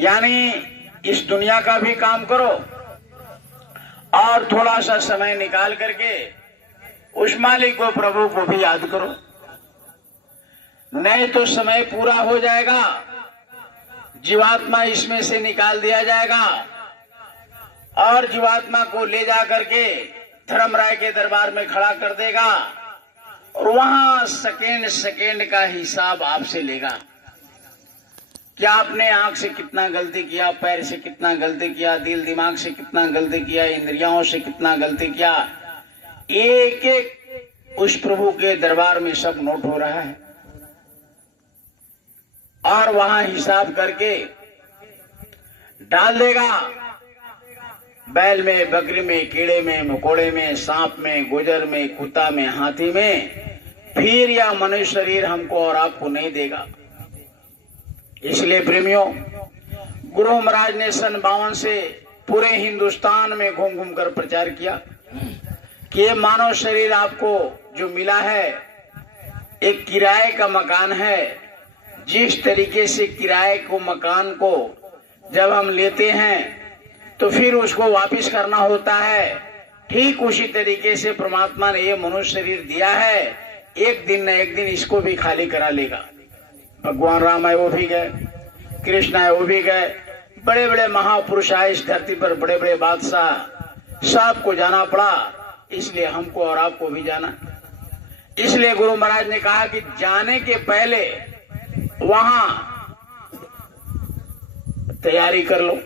यानी इस दुनिया का भी काम करो और थोड़ा सा समय निकाल करके उस मालिक को, प्रभु को भी याद करो। नहीं तो समय पूरा हो जाएगा, जीवात्मा इसमें से निकाल दिया जाएगा और जीवात्मा को ले जा करके धर्मराय के दरबार में खड़ा कर देगा और वहां सेकेंड सेकेंड का हिसाब आपसे लेगा कि आपने आंख से कितना गलती किया, पैर से कितना गलती किया, दिल दिमाग से कितना गलती किया, इंद्रियों से कितना गलती किया। एक एक उस प्रभु के दरबार में सब नोट हो रहा है और वहां हिसाब करके डाल देगा। बैल में, बकरी में, कीड़े में, मकोड़े में, सांप में, गुजर में, कुत्ता में, हाथी में, फिर यह मनुष्य शरीर हमको और आपको नहीं देगा। इसलिए प्रेमियों, गुरु महाराज ने सन 52 से पूरे हिंदुस्तान में घूम घूम कर प्रचार किया कि ये मानव शरीर आपको जो मिला है एक किराए का मकान है। जिस तरीके से किराए को, मकान को जब हम लेते हैं तो फिर उसको वापस करना होता है, ठीक उसी तरीके से परमात्मा ने ये मनुष्य शरीर दिया है, एक दिन न एक दिन इसको भी खाली करा लेगा। भगवान राम आए वो भी गए, कृष्ण आए वो भी गए, बड़े बड़े महापुरुष आए इस धरती पर, बड़े बड़े बादशाह, सबको जाना पड़ा। इसलिए हमको और आपको भी जाना। इसलिए गुरु महाराज ने कहा कि जाने के पहले वहां तैयारी कर लो।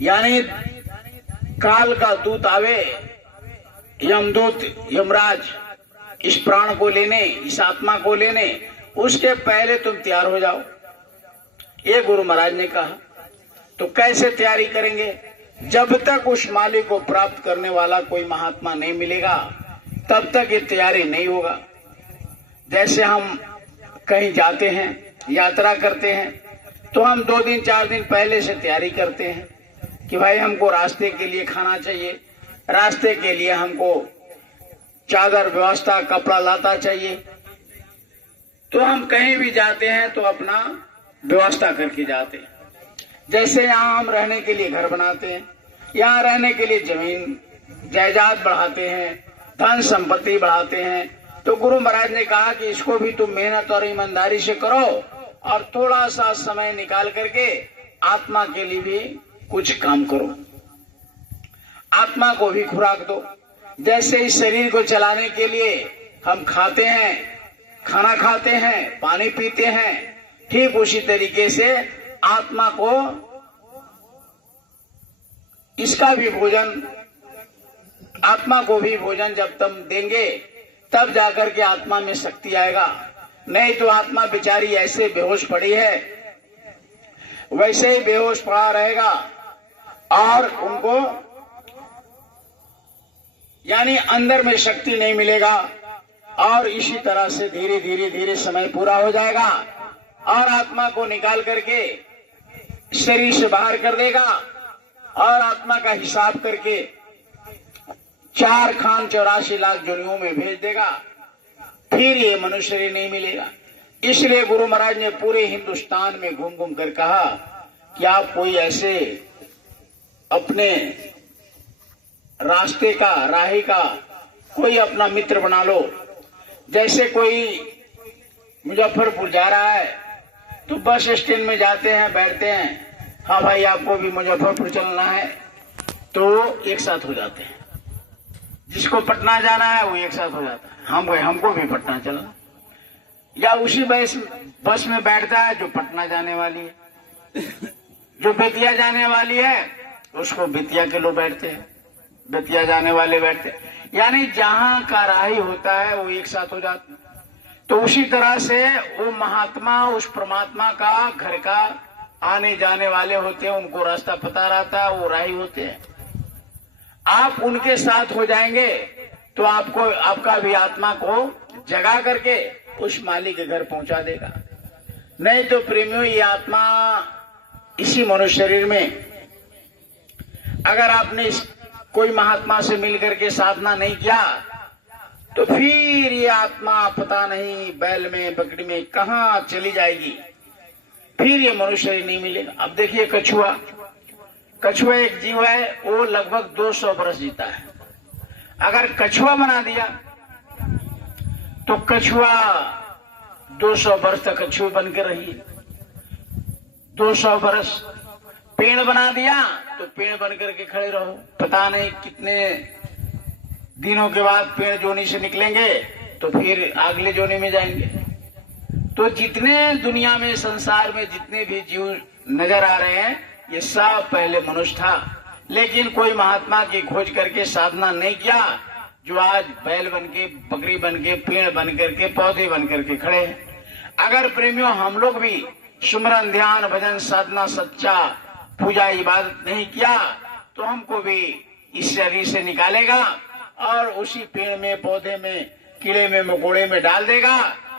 यानी काल का दूत आवे, यमदूत, यमराज इस प्राण को लेने, इस आत्मा को लेने, उसके पहले तुम तैयार हो जाओ, ये गुरु महाराज ने कहा। तो कैसे तैयारी करेंगे? जब तक उस मालिक को प्राप्त करने वाला कोई महात्मा नहीं मिलेगा तब तक ये तैयारी नहीं होगा। जैसे हम कहीं जाते हैं, यात्रा करते हैं, तो हम 2 दिन 4 दिन पहले से तैयारी करते हैं कि भाई हमको रास्ते के लिए खाना चाहिए, रास्ते के लिए हमको चादर व्यवस्था, कपड़ा लाता चाहिए। तो हम कहीं भी जाते हैं तो अपना व्यवस्था करके जाते हैं। जैसे यहाँ हम रहने के लिए घर बनाते हैं, यहाँ रहने के लिए जमीन जायदाद बढ़ाते हैं, धन संपत्ति बढ़ाते हैं। तो गुरु महाराज ने कहा कि इसको भी तुम मेहनत और ईमानदारी से करो और थोड़ा सा समय निकाल करके आत्मा के लिए भी कुछ काम करो, आत्मा को भी खुराक दो। जैसे इस शरीर को चलाने के लिए हम खाते हैं, खाना खाते हैं, पानी पीते हैं, ठीक उसी तरीके से आत्मा को इसका भी भोजन, आत्मा को भी भोजन जब तुम देंगे तब जाकर के आत्मा में शक्ति आएगा। नहीं तो आत्मा बेचारी ऐसे बेहोश पड़ी है, वैसे ही बेहोश पड़ा रहेगा और उनको यानी अंदर में शक्ति नहीं मिलेगा और इसी तरह से धीरे धीरे धीरे समय पूरा हो जाएगा और आत्मा को निकाल करके शरीर से बाहर कर देगा और आत्मा का हिसाब करके 4 खान 84 लाख जोनियों में भेज देगा। फिर ये मनुष्य शरीर नहीं मिलेगा। इसलिए गुरु महाराज ने पूरे हिंदुस्तान में घूम घूम कर कहा कि आप कोई ऐसे अपने रास्ते का, राही का कोई अपना मित्र बना लो। जैसे कोई मुजफ्फरपुर जा रहा है तो बस स्टैंड में जाते हैं, बैठते हैं, हाँ भाई आपको भी मुजफ्फरपुर चलना है, तो एक साथ हो जाते हैं। जिसको पटना जाना है वो एक साथ हो जाता है, हमको भी पटना चलना। या उसी बस में बैठता है जो पटना जाने वाली है, जो बेतिया जाने वाली है उसको बेतिया के लोग बैठते हैं, बेतिया जाने वाले बैठते हैं। यानी जहां का राही होता है वो एक साथ हो जाता है। तो उसी तरह से वो महात्मा उस परमात्मा का घर का आने जाने वाले होते हैं, उनको रास्ता पता रहता है, वो राही होते हैं। आप उनके साथ हो जाएंगे तो आपको, आपका भी आत्मा को जगा करके उस मालिक के घर पहुंचा देगा। नहीं तो प्रेमियों, ये आत्मा इसी मनुष्य शरीर में अगर आपने कोई महात्मा से मिलकर के साधना नहीं किया तो फिर ये आत्मा पता नहीं बैल में, बकरी में कहां चली जाएगी। फिर ये मनुष्य शरीर नहीं मिलेगा। अब देखिए कछुआ, कछुआ एक जीव है, वो लगभग 200 वर्ष जीता है। अगर कछुआ बना दिया तो कछुआ 200 वर्ष तक कछुआ बनकर रही। 200 वर्ष पेड़ बना दिया तो पेड़ बनकर के खड़े रहो, पता नहीं कितने दिनों के बाद पेड़ जोनी से निकलेंगे तो फिर अगले जोनी में जाएंगे। तो जितने दुनिया में, संसार में जितने भी जीव नजर आ रहे हैं, ये सब पहले मनुष्य था। लेकिन कोई महात्मा की खोज करके साधना नहीं किया, जो आज बैल बन के, बकरी बन के, पेड़ बन करके, पौधे बन करके खड़े हैं। अगर प्रेमियों हम लोग भी सुमरन, ध्यान, भजन, साधना, सच्चा पूजा, इबादत नहीं किया तो हमको भी इस शरीर से निकालेगा और उसी पेड़ में, पौधे में, कीड़े में, मकोड़े में डाल देगा,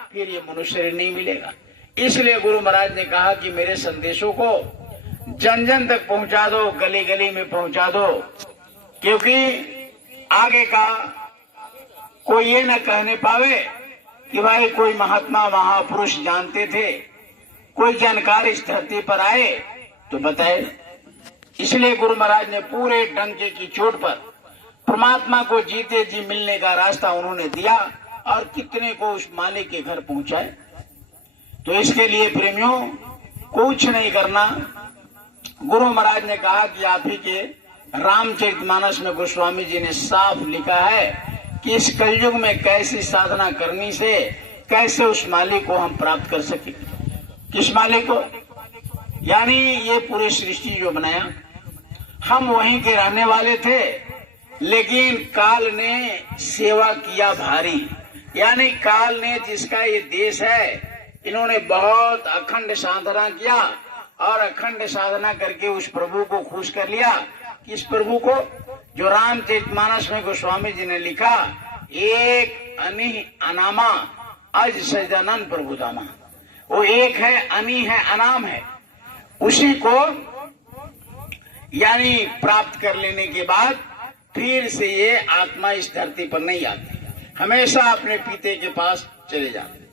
फिर ये मनुष्य शरीर नहीं मिलेगा। इसलिए गुरु महाराज ने कहा कि मेरे संदेशों को जन जन तक पहुंचा दो, गली गली में पहुंचा दो, क्योंकि आगे का कोई ये न कहने पावे कि भाई कोई महात्मा, महापुरुष जानते थे, कोई जानकार इस धरती पर आए तो बताए। इसलिए गुरु महाराज ने पूरे डंके की चोट पर परमात्मा को जीते जी मिलने का रास्ता उन्होंने दिया और कितने को उस मालिक के घर पहुंचाए। तो इसके लिए प्रेमियों कुछ नहीं करना। गुरु महाराज ने कहा कि आप ही के रामचरितमानस में गोस्वामी जी ने साफ लिखा है कि इस कलयुग में कैसी साधना करनी से कैसे उस मालिक को हम प्राप्त कर सके। किस मालिक को? यानी ये पूरी सृष्टि जो बनाया, हम वहीं के रहने वाले थे, लेकिन काल ने सेवा किया भारी। यानी काल ने, जिसका ये देश है, इन्होंने बहुत अखंड साधना किया और अखंड साधना करके उस प्रभु को खुश कर लिया। किस प्रभु को? जो रामचरितमानस में गोस्वामी जी ने लिखा, एक अनी अनामा अज सजनन प्रभु दामा। वो एक है, अनी है, अनाम है, उसी को यानी प्राप्त कर लेने के बाद फिर से ये आत्मा इस धरती पर नहीं आती, हमेशा अपने पिते के पास चले जाते,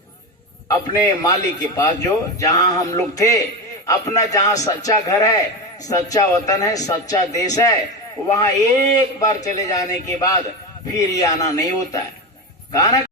अपने मालिक के पास, जो जहां हम लोग थे, अपना जहां सच्चा घर है, सच्चा वतन है, सच्चा देश है, वहां एक बार चले जाने के बाद फिर ये आना नहीं होता है। गाना